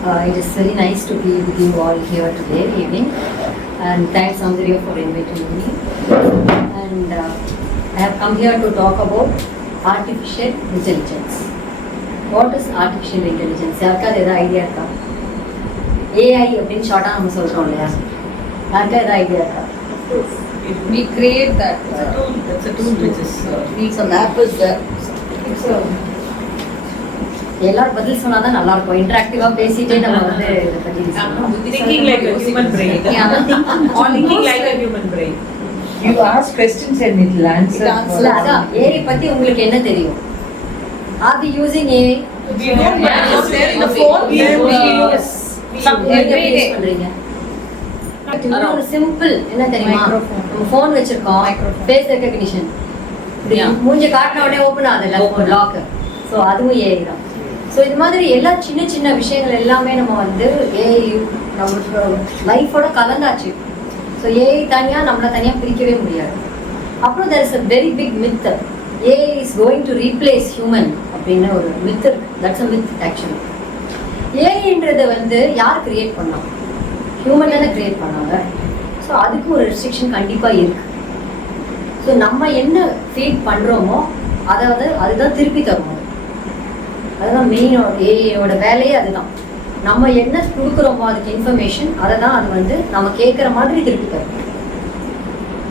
It is very nice to be with you all here today evening, and thanks Andrea for inviting me. And I have come here to talk about artificial intelligence. What is artificial intelligence? யாருக்காவது ஏதாவது idea இருக்கா? AI அப்படின்னு ஷார்ட்டாக நம்ம சொல்கிறோம் இல்லையா? யாருக்கா ஏதாவது ஐடியா இருக்கா? We create that. It's a tool which is Some app is there. எல்லாரும் பதில் சொன்னாதான் நல்லா இருக்கும். இன்டராக்டிவா பேசிட்டே நம்ம வந்து இதை பத்தி thinking like a human brain. Thinking like a human brain. You ask questions and it will answer. அதான் AI பத்தி உங்களுக்கு என்ன தெரியும்? Are we using AI? We don't understand the phone. We use every day பண்றீங்க. ஒரு simple என்ன தெரியுமா? நம்ம ஃபோன் வச்சிருக்கோம், ஃபேஸ் ரெகக்னிஷன். மூஞ்ச காட்டின உடனே ஓபன் ஆகுதுல்ல லாக். சோ அதுவும் AI தான். ஸோ இது மாதிரி எல்லா சின்ன சின்ன விஷயங்கள் எல்லாமே நம்ம வந்து ஏஐ நம்ம லைஃபோட கலந்தாச்சு. ஸோ ஏஐ தனியாக நம்மளை தனியாக பிரிக்கவே முடியாது. அப்புறம் there is a very big myth, AI is going to replace human அப்படின்னு ஒரு myth இருக்கு. That's a myth actually. ஏஐன்றதை வந்து யார் கிரியேட் பண்ணா? ஹியூமன் தானே கிரியேட் பண்ணாங்க. ஸோ அதுக்கு ஒரு ரெஸ்ட்ரிக்ஷன் கண்டிப்பாக இருக்கு. ஸோ நம்ம என்ன ஃபீட் பண்ணுறோமோ அதாவது அதுதான் திருப்பி தருவோம். அதுதான் மெயினோட ஏஐயோட வேலையே அதுதான். நம்ம என்ன கொடுக்குறோமோ அதுக்கு இன்ஃபர்மேஷன் அதை தான் அது வந்து நம்ம கேட்குற மாதிரி திருப்பி தரும்.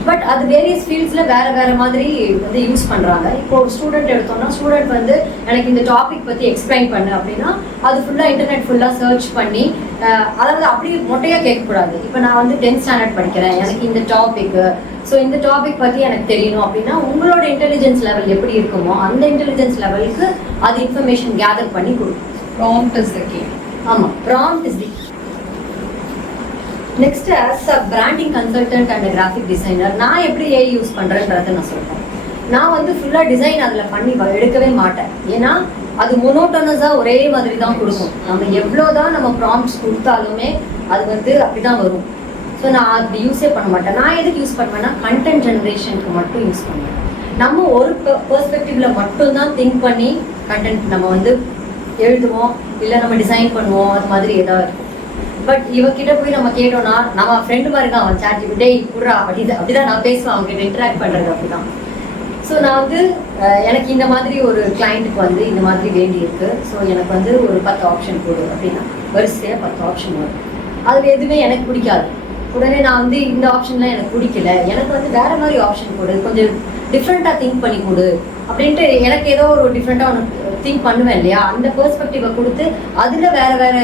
பட் அது வேரியஸ் ஃபீல்ட்ஸில் வேறு வேறு மாதிரி வந்து யூஸ் பண்ணுறாங்க. இப்போ ஒரு ஸ்டூடெண்ட் எடுத்தோம்னா ஸ்டூடெண்ட் வந்து எனக்கு இந்த டாபிக் பற்றி எக்ஸ்பிளைன் பண்ணு அப்படின்னா அது ஃபுல்லாக இன்டர்நெட் ஃபுல்லாக சர்ச் பண்ணி அதாவது அப்படி மொட்டையாக கேட்கக்கூடாது. இப்போ நான் வந்து 10th ஸ்டாண்டர்ட் படிக்கிறேன், எனக்கு இந்த டாபிக்கு ஸோ இந்த டாபிக் பற்றி எனக்கு தெரியணும் அப்படின்னா உங்களோட இன்டெலிஜென்ஸ் லெவல் எப்படி இருக்குமோ அந்த இன்டெலிஜென்ஸ் லெவலுக்கு அது இன்ஃபர்மேஷன் கேதர் பண்ணி கொடுக்கும். Prompt is the key. ஆமாம், prompt is the. Next as a branding consultant and graphic designer நான் எப்படி ஏஐ யூஸ் பண்ணுறேன்றதை நான் சொல்கிறேன். நான் வந்து ஃபுல்லாக டிசைன் அதில் பண்ணி எடுக்கவே மாட்டேன். ஏன்னா அது மொனோட்டனஸாக ஒரே மாதிரி தான் கொடுக்கும். நம்ம எவ்வளோ தான் நம்ம ப்ராம்ப்ட்ஸ் கொடுத்தாலுமே அது வந்து அப்படி தான் வரும். ஸோ நான் அப்படி யூஸே பண்ண மாட்டேன். நான் எதுக்கு யூஸ் பண்ணுவேன்னா கண்டென்ட் ஜென்ரேஷனுக்கு மட்டும் யூஸ் பண்ணுவேன். நம்ம ஒரு பெர்ஸ்பெக்டிவில் மட்டும்தான் திங்க் பண்ணி கண்டென்ட் நம்ம வந்து எழுதுவோம், இல்லை நம்ம டிசைன் பண்ணுவோம், அது மாதிரி ஏதாவது இருக்கும். பட் இவங்கிட்ட போய் நம்ம கேட்டோம்னா நம்ம ஃப்ரெண்டு மாதிரி தான் அவன் சாட் டே குட்ரா அப்படிதான் நான் பேசுவேன், அவங்ககிட்ட இன்ட்ராக்ட் பண்ணுறது அப்படி தான். ஸோ நான் வந்து எனக்கு இந்த மாதிரி ஒரு கிளைண்ட்டுக்கு வந்து இந்த மாதிரி வேண்டி இருக்குது, ஸோ எனக்கு வந்து ஒரு 10 ஆப்ஷன் கொடு அப்படின்னா வரிசையாக 10 ஆப்ஷன் வரும். அதில் எதுவுமே எனக்கு பிடிக்காது. உடனே நான் வந்து இந்த ஆப்ஷன்லாம் எனக்கு பிடிக்கல, எனக்கு வந்து வேறு மாதிரி ஆப்ஷன் கொடு, கொஞ்சம் டிஃப்ரெண்ட்டாக திங்க் பண்ணி கொடு அப்படின்ட்டு எனக்கு ஏதோ ஒரு டிஃப்ரெண்ட்டாக ஒன்று திங்க் பண்ணுவேன் இல்லையா, அந்த பெர்ஸ்பெக்டிவை கொடுத்து அதில் வேறு வேறு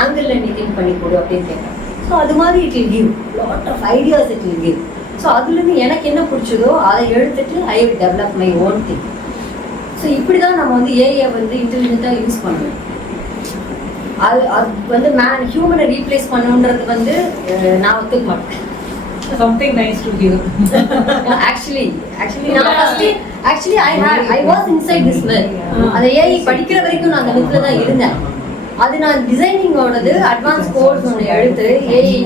ஆங்கிளில் நீ திங்க் பண்ணி கொடு அப்படின்னு கேட்குறேன். ஸோ அது மாதிரி it will give lot of ideas, it will give. So அதுலேருந்து எனக்கு என்ன பிடிச்சதோ அதை எடுத்துட்டு I will develop my own thing. So இப்படி தான் நம்ம வந்து ஏஐயை வந்து இன்டெலிஜென்ட்டாக யூஸ் பண்ணணும். அது வந்து ஹியூமனை ரீப்ளேஸ் பண்ணுன்றது வந்து நான் ஒத்துக்க மாட்டேன். Something nice to hear. Actually I was inside this myth. அந்த ஏஐ படிக்கிற வரைக்கும் நான் அந்த மித்ல தான் இருந்தேன். அது நான் டிசைனிங்கோடது அட்வான்ஸ் கோர்ஸ் ஒன்று எடுத்து ஏஐ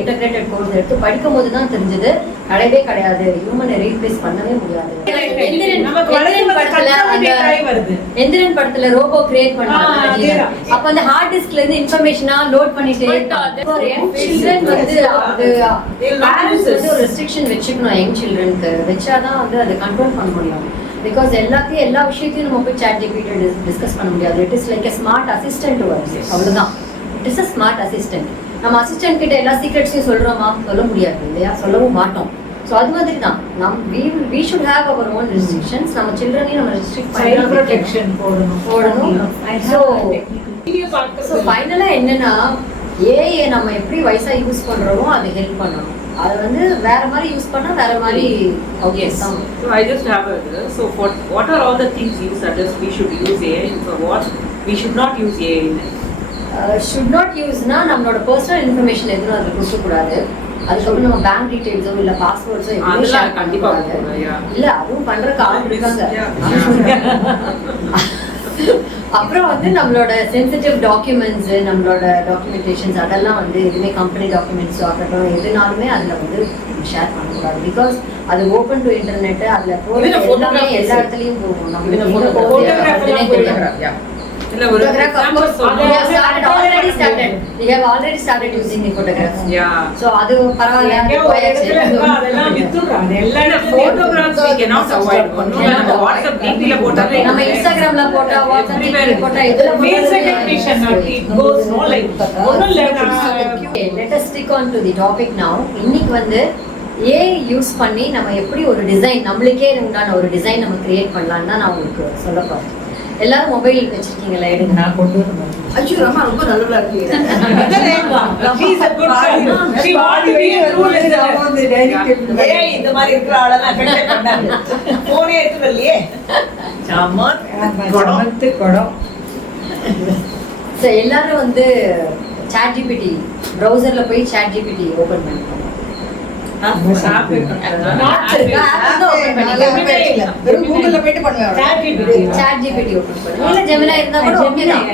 இன்டகிரேட்டட் கோர்ஸ் எடுத்து படிக்கும் போது தான் தெரிஞ்சது கிடையவே கிடையாது, ஹியூமனை ரீப்ளேஸ் பண்ணவே முடியாது. எந்திரன் படத்துல ரோபோ கிரியேட் பண்ணாங்க. அப்ப அந்த ஹார்ட் டிஸ்க்ல இருந்து இன்ஃபர்மேஷனா லோட் பண்ணிட்டே சில்ட்ரன் வந்து பேரண்ட்ஸ் வந்து ஒரு ரெஸ்ட்ரிக்ஷன் வச்சுக்கணும். யங் சில்ட்ரனுக்கு வச்சாதான் வந்து அதை கண்ட்ரோல் பண்ண முடியும். பிகாஸ் எல்லா விஷயத்தையும் நம்ம போய் சாட் ஜிபிடி டிஸ்கஸ் பண்ண முடியாது. It is like a smart assistant to us, அவ்வளவுதான். It is a smart assistant. நம்ம அசிஸ்டன்ட் கிட்ட எல்லா சீக்ரெட்ஸையும் சொல்றோமா? சொல்ல முடியாது இல்லையா, சொல்லவும் மாட்டோம். ஸோ அது மாதிரி தான் we should have our own restrictions. நம்ம சில்ட்ரனையும் நம்ம ரெஸ்ட்ரிக்ட் child protection போடணும். ஸோ ஃபைனலாக என்னன்னா ஏஐ நம்ம எப்படி வயசா யூஸ் பண்றோமோ அது ஹெல்ப் பண்ணணும். அது வந்து வேற மாதிரி யூஸ் பண்ணா வேற மாதிரி. Yes. So I just have a what are all the things you suggest we should use AI and for what we should not use AI? Should not யூஸ்னா நம்மளோட பர்சனல் இன்ஃபர்மேஷன் எதுவும் அதில் கொடுக்கக்கூடாது. அதுக்கப்புறம் நம்ம பேங்க் டீடைல்ஸோ இல்லை பாஸ்வேர்ட்ஸோ எதுவும் ஷேர் பண்ணக்கூடாது. இல்லை அதுவும் பண்றதுக்கு ஆள் இருக்காங்க. அப்புறம் வந்து நம்மளோட சென்சிட்டிவ் டாக்குமெண்ட்ஸு, நம்மளோட டாக்குமெண்டேஷன்ஸ் அதெல்லாம் வந்து எதுவுமே கம்பெனி டாக்குமெண்ட்ஸோ ஆகட்டும் எதுனாலுமே அதில் வந்து ஷேர் பண்ணக்கூடாது. பிகாஸ் அது ஓப்பன் டு இன்டர்நெட், அதில் போகிற எல்லாமே எல்லா இடத்துலையும் போகும். நம்ம இல்ல ஒரு example already started. We have already started using the photographs. Yeah. So அது பரவாயில்ல, அது எங்கேயோ ஒரு இடத்துல போயாச்சு. இருக்கா, அதெல்லாம் வித்துடுறாங்க. எல்லா இல்ல, இடத்துலயும் photographs we cannot avoid. ஒண்ணும் இல்ல, நம்ம WhatsApp DP ல போட்டாலே நம்ம இன்ஸ்டாகிராம்ல போட்டா, வாட்ஸ்அப் Everywhere. போட்டா இதுல Means recognition, it goes no like. ஒண்ணும் இல்ல, நான் Okay, let us stick on to the topic now. இன்னைக்கு வந்து AI யூஸ் பண்ணி நம்ம எப்படி ஒரு டிசைன், நம்மளுக்கே உண்டான ஒரு டிசைன் நம்ம கிரியேட் பண்ணலாம்னு தான் நான் உங்களுக்கு சொல்ல போறேன். எல்லாரும் மொபைல் வச்சிருக்கீங்களா? எடுங்க. நான் கொண்டு வரேன். ஐயோ ரமா ரொம்ப நல்லதா இருக்கு. she's a good friend. She want to be a rule is there. ஏய் இந்த மாதிரி இருக்கிற ஆளெல்லாம் கட்டே பண்ணாங்க. போனே எடுத்து வரலையே. சாமான் சமத்து குடம். So, எல்லாரும் வந்து ChatGPT browserல போய் ChatGPT ஓபன் பண்ணிக்கோங்க. app இருக்கா? app வந்து open பண்ணிக்கோங்க. வெறும் கூகுள்ல போயிட்டு பண்ணுவேன். ChatGPT ஓபன் பண்ணுங்க. இல்ல Gemini இருந்தா கூட ஓகே தான்.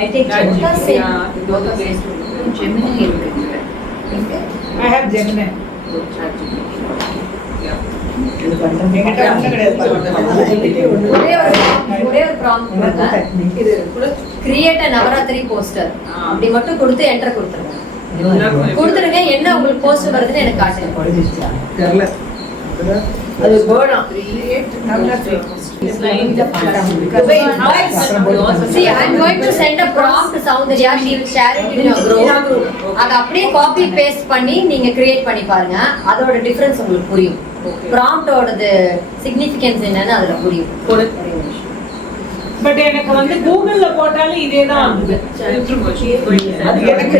ஜெமினி இருக்கு. I have Gemini. என்கிட்ட ஒண்ணும் கிடையாது. ஒரே ஒரு prompt கொடுங்க. இது கூட கிரியேட் a நவராத்திரி போஸ்டர் அப்படி மட்டும் கொடுத்து என்டர் கொடுத்துருங்க. கொடுத்துருங்க, என்ன உங்களுக்கு போஸ்டர் வருதுன்னு எனக்கு காட்டுங்க. தெரியல. அது வேர்டா. Create Navaratri. See, I'm going to send a prompt to Soundarya. She will share it in your group. அதை அப்படியே காப்பி பேஸ்ட் பண்ணி நீங்க கிரியேட் பண்ணி பாருங்க. அதோட டிஃபரன்ஸ் உங்களுக்கு புரியும். ப்ராம்ப்டோடது சிக்னிஃபிகன்ஸ் என்னன்னு அதுல புரியும். பட் எனக்கு வந்து கூகுள்ல போட்டாலும் இதே தான் ஆகுது. அது எனக்கு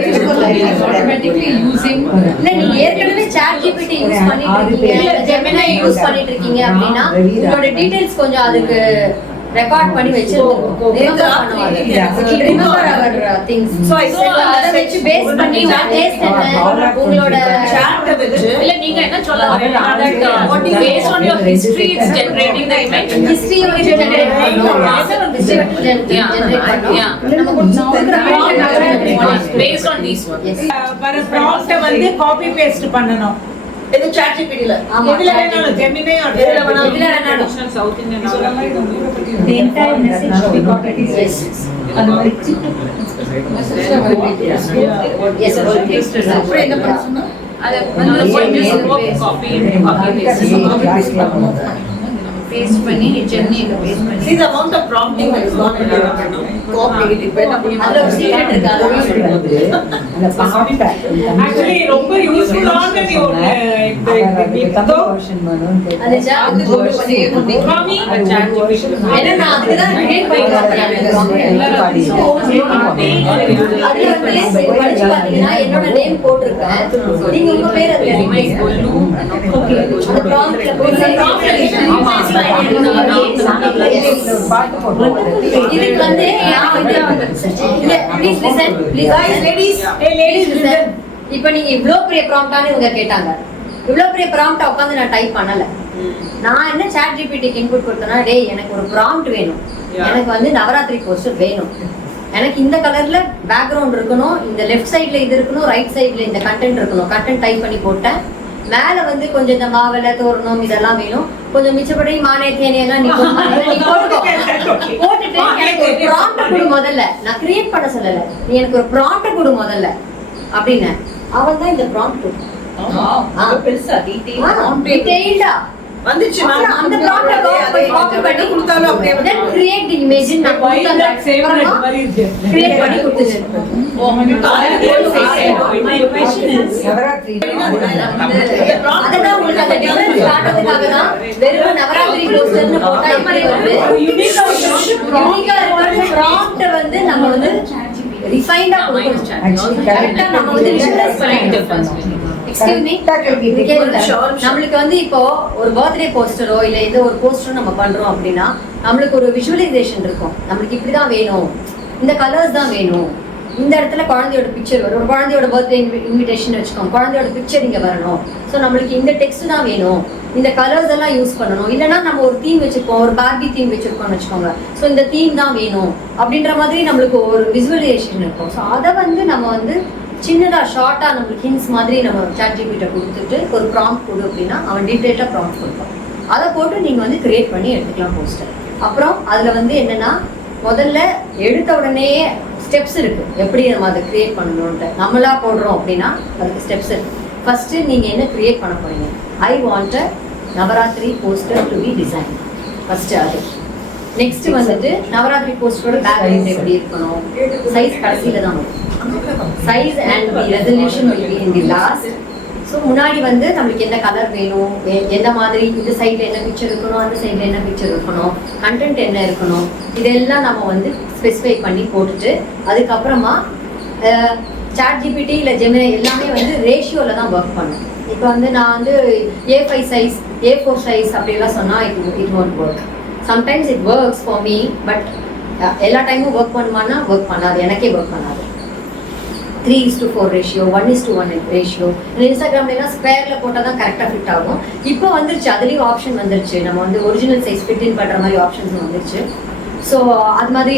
automatically using இல்ல நீங்க ஏற்கனவே ChatGPT யூஸ் பண்ணிட்டு இருக்கீங்க, இல்ல Gemini யூஸ் பண்ணிட்டு இருக்கீங்க அப்படின்னா உங்களோட டீடைல்ஸ் கொஞ்சம் அதுக்கு ரெக்கார்ட் பண்ணி வச்சிருக்கோம். Remember our things. So I said அதை வச்சு பேஸ் பண்ணி டேஸ்ட் என்ன உங்களோட chat வச்சு இல்ல நீங்க என்ன சொல்ல வரீங்க that based on your history it's generating the image. History வந்து ஜெனரேட் பண்ணுவோம். ஹிஸ்டரி வந்து ஜெனரேட் பண்ணுவோம். நம்ம கொஞ்சம் Based on these ones. வர ப்ராம்ப்ட் வந்து காப்பி பேஸ்ட் பண்ணனும். இது ChatGPT ல ஆமா. எதுல வேணாலும் Gemini or எதுல வேணாலும். இதுல வேணாலும். South Indian The entire message we got it is Yes. அந்த மாதிரி Yes, அப்புறம் என்ன பண்ண சொன்னா அது வந்து copy paste பேஸ்ட் பண்ணி ஜெமினில பேஸ்ட் பண்ணி see the amount of prompting that is gone into copy it இப்ப என்ன அதுல ஒரு சீக்ரெட் இருக்கு. அது அந்த பாம்பை ஆக்சுவலி ரொம்ப யூஸ்ஃபுல்லான இந்த தமிழ் வெர்ஷன் வேணும். அதுச்சா அது போட்டு பண்ணி Mami, ஏன்னா நான் அதுக்கு தான் கிரியேட் அதுல வந்து படிச்சு பாத்தீங்கன்னா என்னோட நேம் போட்டிருக்கேன். நீங்க உங்க பேர் அதுல அந்த ப்ராம்ப்ட்ல போய் பாட்டு போட்டு இதுக்கு வந்து நான் வந்து please listen please ladies ladies listen. இப்போ நீங்க இவ்ளோ பெரிய ப்ராம்ப்டானு இவங்க கேட்டாங்க. இவ்ளோ பெரிய ப்ராம்ப்ட் உட்கார்ந்து நான் டைப் பண்ணல. நான் என்ன ChatGPT-க்கு இன்புட் கொடுத்தனா, டேய் எனக்கு ஒரு ப்ராம்ப்ட் வேணும், எனக்கு வந்து நவராத்திரி போஸ்டர் வேணும், எனக்கு இந்த கலர்ல பேக்ரவுண்ட் இருக்கணும், இந்த லெஃப்ட் சைடுல இது இருக்கணும், ரைட் சைடுல இந்த கண்டென்ட் இருக்கணும். கண்டென்ட் டைப் பண்ணி போட்டேன். மேல வந்து கொஞ்சம் இந்த மாவலை தோரணம் இதெல்லாம் வேணும், கொஞ்சம் மிச்சப்படி மானே தேனி எல்லாம் நீ போட்டுட்டு எனக்கு ஒரு ப்ராம்ப்ட் கொடு முதல்ல. நான் கிரியேட் பண்ண சொல்லல, நீ எனக்கு ஒரு ப்ராம்ப்ட் கொடு முதல்ல அப்படின்னு. அவன் தான் இந்த ப்ராம்ப்ட் கொடுத்தான். பெருசா டீடைல்டா வந்துச்சு அந்த ப்ராம்ப்ட் காப்பி பண்ணி கொடுத்தாலும் அப்படியே then create the image நான் கொடுத்தேன். கிரியேட் பண்ணி கொடுத்துச்சு. நவராத்திரி அதனால உங்களுக்கு அந்த டிஃபரன்ஸ் காட்டுறதுக்காக தான் வெறும் நவராத்திரி போஸ்டர்னு போட்டா எப்படி வந்து யூனிக்கா இருக்கிற ப்ராம்ப்ட் வந்து நம்ம வந்து ரிஃபைண்டா கொடுக்கணும். Actually, கரெக்ட்டா நம்ம வந்து விஷுவலைஸ் பண்ணிட்டு எக்ஸ்கியூஸ் மீ நம்மளுக்கு வந்து இப்போ ஒரு பர்த்டே போஸ்டரோ இல்ல ஏதோ ஒரு போஸ்டரோ நம்ம பண்றோம் அப்படின்னா நம்மளுக்கு ஒரு விஷுவலைசேஷன் இருக்கும். நம்மளுக்கு இப்படிதான் வேணும், இந்த கலர்ஸ் தான் வேணும், இந்த இடத்துல குழந்தையோட பிக்சர் வரும். ஒரு குழந்தையோட பர்த்டே இன்விடேஷன் வச்சுக்கோங்க, குழந்தையோட பிக்சர் இங்க வரணும். ஸோ நம்மளுக்கு இந்த டெக்ஸ்ட் தான் வேணும், இந்த கலர்ஸ் எல்லாம் யூஸ் பண்ணணும். இல்லைன்னா நம்ம ஒரு தீம் வச்சிருப்போம், ஒரு பார்பி தீம் வச்சிருக்கோம்னு வச்சுக்கோங்க, ஸோ இந்த தீம் தான் வேணும் அப்படின்ற மாதிரி நம்மளுக்கு ஒரு விசுவலைசேஷன் இருக்கும். ஸோ அதை வந்து நம்ம வந்து சின்னதா ஷார்ட்டா நம்மளுக்கு ஹின்ஸ் மாதிரி நம்ம ChatGPT கொடுத்துட்டு ஒரு ப்ராம்ப்ட் கொடு அப்படின்னா அவன் டீடைல்டா ப்ராம்ப்ட் கொடுப்பான். அதை போட்டு நீங்க வந்து கிரியேட் பண்ணி எடுத்துக்கலாம் போஸ்டர். அப்புறம் அதுல வந்து என்னன்னா முதல்ல எடுத்த உடனே ஸ்டெப்ஸ் இருக்கு எப்படி நம்ம அதை கிரியேட் பண்ணணும்ட்டு. நம்மளா போடுறோம் அப்படின்னா அதுக்கு ஸ்டெப்ஸ் இருக்கு. ஃபர்ஸ்ட் நீங்க என்ன கிரியேட் பண்ண போறீங்க? I want Navaratri poster to be design. First அது. நெக்ஸ்ட் வந்துட்டு நவராத்திரி போஸ்டரோட பேக்ரவுண்ட் எப்படி இருக்கணும், சைஸ் கடைசியில தான் வரும். Size and the resolution will be in the last. So முன்னாடி வந்து நம்மளுக்கு என்ன கலர் வேணும், என்ன மாதிரி இந்த சைடில் என்ன பிக்சர் இருக்கணும், அந்த சைடில் என்ன பிக்சர் இருக்கணும், கண்டென்ட் என்ன இருக்கணும், இதெல்லாம் நம்ம வந்து ஸ்பெசிஃபை பண்ணி போட்டுட்டு அதுக்கப்புறமா ChatGPT இல்லை ஜெமினி எல்லாமே வந்து ரேஷியோவில் தான் ஒர்க் பண்ணும். இப்போ வந்து நான் வந்து A5 சைஸ் A4 சைஸ் அப்படிலாம் சொன்னால் it won't work. Sometimes it works for me, but எல்லா டைமும் ஒர்க் பண்ணுமானா ஒர்க் பண்ணாது, எனக்கே ஒர்க் பண்ணாது. 3:4 ரேஷியோ, 1:1 ரேஷியோ. இன்ஸ்டாகிராம்லாம் ஸ்கொயரில் போட்டால் தான் கரெக்டாக ஃபிட் ஆகும். இப்போ வந்துருச்சு, அதுலேயும் ஆப்ஷன் வந்துருச்சு, நம்ம வந்து ஒரிஜினல் சைஸ் ஃபிட்டின் பண்ணுற மாதிரி ஆப்ஷன்ஸ் வந்துருச்சு. ஸோ அது மாதிரி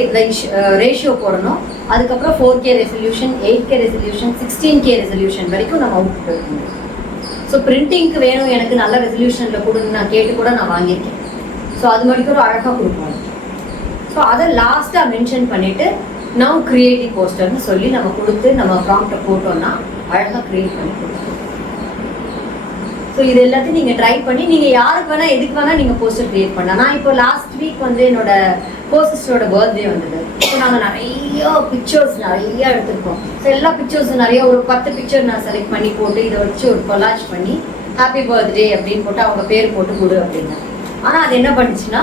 ரேஷியோ போடணும். அதுக்கப்புறம் 4K resolution, 8K resolution, 16K resolution வரைக்கும் நம்ம அவுட்புட் இருக்கணும். ஸோ பிரிண்டிங்க்கு வேணும் எனக்கு நல்ல ரெசல்யூஷனில் கொடுன்னு நான் கேட்டு கூட நான் வாங்கியிருக்கேன். ஸோ அது வரைக்கும் ஒரு அழகாக கொடுப்போம். ஸோ அதை லாஸ்ட்டாக மென்ஷன் பண்ணிவிட்டு நவ் கிரியேட்டிவ் போஸ்டர்னு சொல்லி நம்ம கொடுத்து நம்ம ப்ராம்ப்டை போட்டோம்னா அழகாக கிரியேட் பண்ணி கொடுப்போம். ஸோ இது எல்லாத்தையும் நீங்கள் ட்ரை பண்ணி நீங்கள் யாருக்கு வேணால் எதுக்கு வேணால் நீங்கள் போஸ்டர் கிரியேட் பண்ணலாம். நான் இப்போ லாஸ்ட் வீக் வந்து என்னோட கோசிஸ்டரோட பர்த்டே வந்தது. ஸோ நாங்கள் நிறைய பிக்சர்ஸ் நிறைய எடுத்திருக்கோம். ஸோ எல்லா பிக்சர்ஸும் நிறைய ஒரு 10 பிக்சர் நான் செலக்ட் பண்ணி போட்டு இதை வச்சு ஒரு கொலாஜ் பண்ணி ஹாப்பி பர்த்டே அப்படின்னு போட்டு அவங்க பேர் போட்டு கொடு அப்படின்னா. ஆனால் அது என்ன பண்ணுச்சுன்னா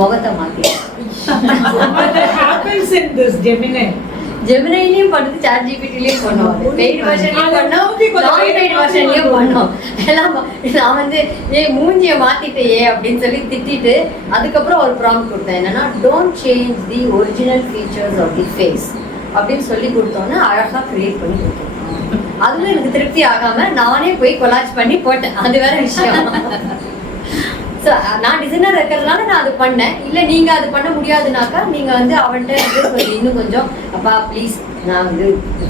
முகத்தை மாற்றி ஜெமினிலையும் பண்ணுது, ChatGPTலையும் பண்ணுவோம், பெய்ட் வெர்ஷன்லையும் பண்ணோம், நான் பெய்ட் வெர்ஷன்லையும் பண்ணோம். எல்லாம் நான் வந்து மூஞ்சியை மாத்திட்டே அப்படின்னு சொல்லி திட்டிட்டு அதுக்கப்புறம் ஒரு ப்ராம்ப்ட் கொடுத்தேன். என்னன்னா don't change the original features of the face அப்படின்னு சொல்லி கொடுத்தோன்னே அழகா கிரியேட் பண்ணி கொடுத்தேன். அதுல எனக்கு திருப்தி ஆகாம நானே போய் கொலாஜ் பண்ணி போட்டேன். அது வேற விஷயம். ஸோ நான் டிசைனர் இருக்கிறதுனால நான் அது பண்ணேன். இல்லை நீங்கள் அது பண்ண முடியாதுனாக்கா நீங்கள் வந்து அவன்கிட்ட வந்து இன்னும் கொஞ்சம் அப்பா ப்ளீஸ் நான் வந்து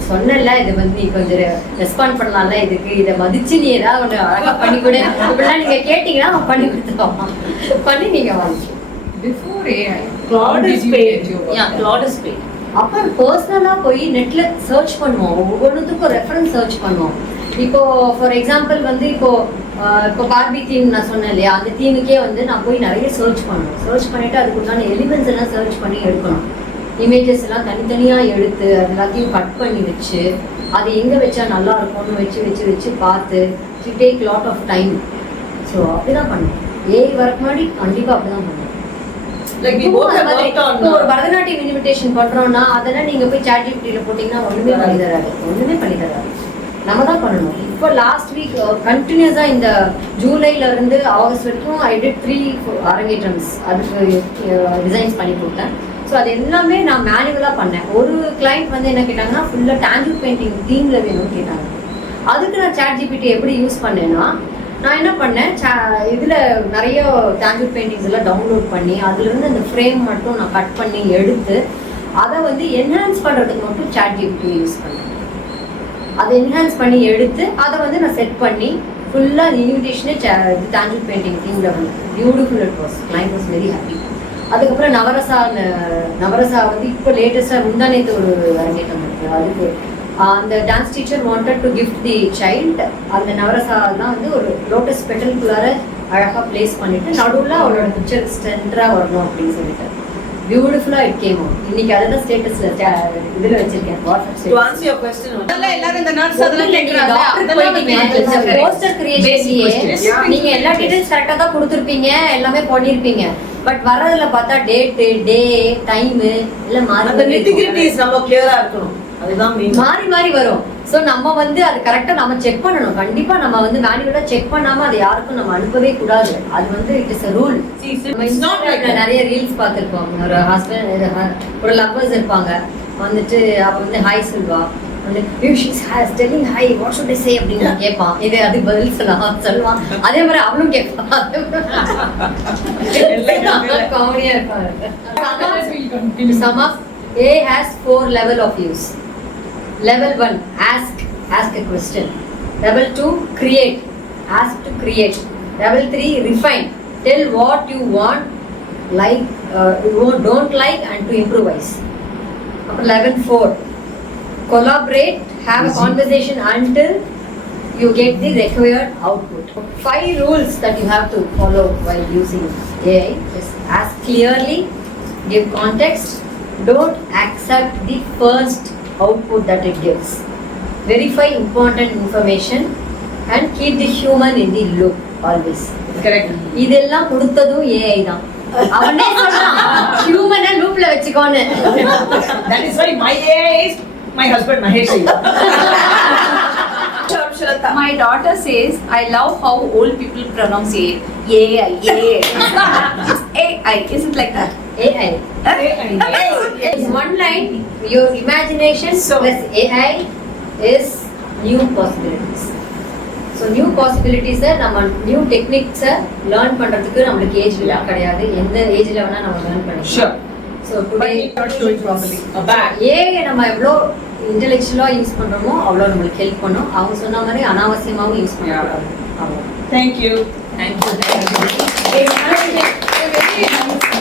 சொன்னேன்ல இதை வந்து நீ கொஞ்சம் ரெஸ்பாண்ட் பண்ணலாம்ல, இதுக்கு இதை மதிச்சு நீ ஏதாவது ஒன்று அழகாக பண்ணி கொடு இப்படிலாம் நீங்கள் கேட்டிங்கன்னா அவன் பண்ணி கொடுத்துருவான். பண்ணி நீங்கள் வாங்கி அப்புறம் பர்சனலாக போய் நெட்டில் சர்ச் பண்ணுவோம். ஒவ்வொன்றுத்துக்கும் ரெஃபரன்ஸ் சர்ச் பண்ணுவோம். இப்போ ஃபார் எக்ஸாம்பிள் வந்து இப்போ பார்பி தீம் நான் சொன்னேன் இல்லையா, அந்த தீமுக்கே வந்து நான் போய் நிறைய சர்ச் பண்ணணும். சர்ச் பண்ணிவிட்டு அதுக்குண்டான எலிமெண்ட்ஸ் எல்லாம் சர்ச் பண்ணி எடுக்கணும். இமேஜஸ் எல்லாம் தனித்தனியாக எடுத்து அது எல்லாத்தையும் கட் பண்ணி வச்சு அது எங்கே வச்சா நல்லா இருக்கும்னு வச்சு வச்சு வச்சு பார்த்து it take lot of time. So அப்படி தான் பண்ணுவேன். வரக்கு முன்னாடி கண்டிப்பாக அப்படி தான் பண்ணுவேன். ஒரு பரதநாட்டியம் இன்விடேஷன் பண்றோம்னா அதெல்லாம் நீங்க போய் ChatGPTல போட்டீங்கன்னா ஒண்ணுமே பண்ணி தராது. நம்ம தான் பண்ணணும். இப்போ லாஸ்ட் வீக் கண்டினியூஸா இந்த ஜூலைல இருந்து ஆகஸ்ட் வரைக்கும் ஐ டிட் 3 அரங்கேற்றம்ஸ் அதுக்கு டிசைன்ஸ் பண்ணி கொடுத்தேன். ஸோ அது எல்லாமே நான் மேனுவலா பண்ணேன். ஒரு கிளைண்ட் வந்து என்ன கேட்டாங்கன்னா ஃபுல்லா டேங்கிள் பெயிண்டிங் தீம்ல வேணும்னு கேட்டாங்க. அதுக்கு நான் ChatGPT எப்படி யூஸ் பண்ணேன்னா நான் என்ன பண்ணேன், இதில் நிறைய டேங்கிள் பெயிண்டிங்ஸ் எல்லாம் டவுன்லோட் பண்ணி அதுலேருந்து அந்த ஃப்ரேம் மட்டும் நான் கட் பண்ணி எடுத்து அதை வந்து என்ஹான்ஸ் பண்ணுறதுக்கு மட்டும் ChatGPT யூஸ் பண்ணேன். அதை என்ஹான்ஸ் பண்ணி எடுத்து அதை வந்து நான் செட் பண்ணி ஃபுல்லாக இன்விடேஷனே டேங்கிள் பெயிண்டிங் தீமில் வந்து beautiful it was. Client was very happy. அதுக்கப்புறம் நவரசா வந்து இப்போ லேட்டஸ்டாக முந்தானேத்து ஒரு அரங்கேற்றம் இருக்குது. அதுக்கு அந்த dance teacher wanted to gift the child. அந்த நவரசாலாம் வந்து ஒரு லோட்டஸ் பெட்டலுக்குள்ளார அழகாக பிளேஸ் பண்ணிட்டு நடுவில் அவளோட பிக்சர் சென்டராக வரணும் அப்படின்னு சொல்லிட்டு பியூட்டிஃபுல்லா இட் கேம் அவுட். இன்னைக்கு அதெல்லாம் ஸ்டேட்டஸ்ல இதுல வச்சிருக்கேன். To answer your question, எல்லாரும் இந்த நர்ஸ் அதெல்லாம் கேக்குறாங்க. போஸ்டர் கிரியேஷன்லயே நீங்க எல்லா டீடைல்ஸ் கரெக்ட்டா தான் கொடுத்திருப்பீங்க, எல்லாமே பண்ணிருப்பீங்க. பட் வரதுல பார்த்தா டேட், டே, டைம் எல்லாம் மாறி அந்த nitty-gritties நம்ம கிளியரா இருக்கணும். அதுதான் மாறி வரும். சோ நம்ம வந்து அது கரெக்டா நம்ம செக் பண்ணணும். கண்டிப்பா நம்ம வந்து மேனுவலா செக் பண்ணாம அதை யாருக்கும் நம்ம அனுப்பவே கூடாது. அது வந்து இட் இஸ் a rule. நிறைய ரீல்ஸ் பார்த்திருப்போம். ஒரு ஹஸ்பண்ட் ஒரு லவ்வர்ஸ் இருப்பாங்க, வந்துட்டு அவ வந்து ஹாய் சொல்வா, telling hi what should I say அப்படின்னு கேட்பான். இது அதுக்கு பதில் சொல்லுவான். அதே மாதிரி அவளும் கேட்பான். காமெடியா இருப்பாங்க. Sum of A has 4 level of use. Level 1, ask a question. Level 2, create, ask to create. Level 3, refine, tell what you want, like, you don't like, and to improvise. அப்புறம் 11.4 collaborate, have a conversation until you get the required output. 5 rules that you have to follow while using AI is ask clearly, give context, don't accept the first output that it gives, verify important information and keep the human in the loop always. Correct. இதெல்லாம் கொடுத்ததும் AI தான். அவனே சொல்றான் ஹியூமனை லூப்ல வச்சுக்கோன்னு. That is why my AI is my husband Mahesh. My daughter says, I love how old people pronounce AI. AI. Is it like that? AI. It's one line. Your imagination plus AI is new possibilities. So new possibilities நம்ம new techniques learn பண்றதுக்கு நமக்கு age limit கிடையாது. எந்த ஏஜ்ல வேணா நம்ம learn பண்ணிக்கலாம். Sure. So today not doing properly. AI நம்ம எவ்வளோ இன்டெலெக்சுவலா யூஸ் பண்றோமோ அவ்வளோ நம்மளுக்கு ஹெல்ப் பண்ணும். அவங்க சொன்ன மாதிரி அனாவசியமாவும் யூஸ் பண்ணக்கூடாது. Thank you. Thank you.